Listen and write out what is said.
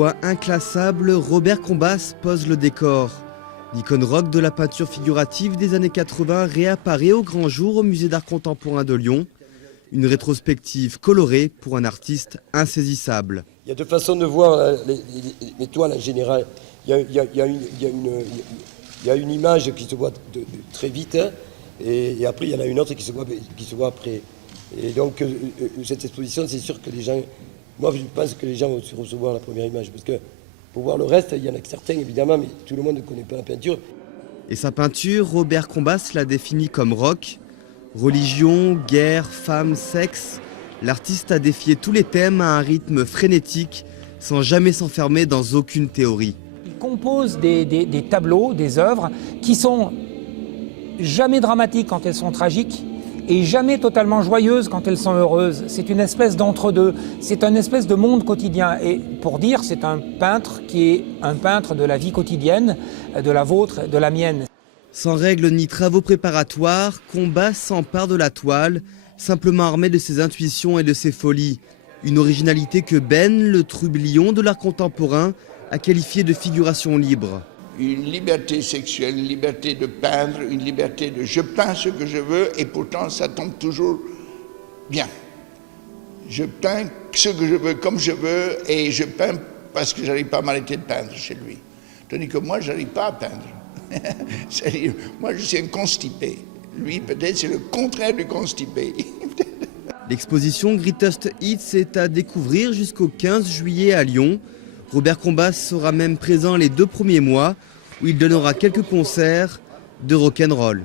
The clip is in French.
voix inclassable, Robert Combas pose le décor. L'icône rock de la peinture figurative des années 80 réapparaît au grand jour au Musée d'art contemporain de Lyon. Une rétrospective colorée pour un artiste insaisissable. Il y a deux façons de voir les toiles en général. Il y a une image qui se voit très vite, hein, et après il y en a une autre qui se voit après. Et donc cette exposition, c'est sûr que les gens, moi je pense que les gens vont se recevoir la première image, parce que pour voir le reste, il y en a que certains évidemment, mais tout le monde ne connaît pas la peinture. Et sa peinture, Robert Combas l'a définie comme rock. Religion, guerre, femme, sexe, l'artiste a défié tous les thèmes à un rythme frénétique, sans jamais s'enfermer dans aucune théorie. Il compose des tableaux, des œuvres qui sont jamais dramatiques quand elles sont tragiques et jamais totalement joyeuses quand elles sont heureuses. C'est une espèce d'entre-deux, c'est une espèce de monde quotidien. Et pour dire, c'est un peintre qui est un peintre de la vie quotidienne, de la vôtre, de la mienne. Sans règles ni travaux préparatoires, Combas s'empare de la toile, simplement armé de ses intuitions et de ses folies. Une originalité que Ben, le trublion de l'art contemporain, a qualifiée de figuration libre. Une liberté sexuelle, une liberté de peindre, une liberté de je peins ce que je veux et pourtant ça tombe toujours bien. Je peins ce que je veux comme je veux et je peins parce que j'arrive pas à m'arrêter de peindre chez lui. Tandis que moi, j'arrive pas à peindre. Moi, je suis un constipé. Lui, peut-être, c'est le contraire du constipé. L'exposition Greatest Hits est à découvrir jusqu'au 15 juillet à Lyon. Robert Combas sera même présent les 2 premiers mois où il donnera quelques concerts de rock'n'roll.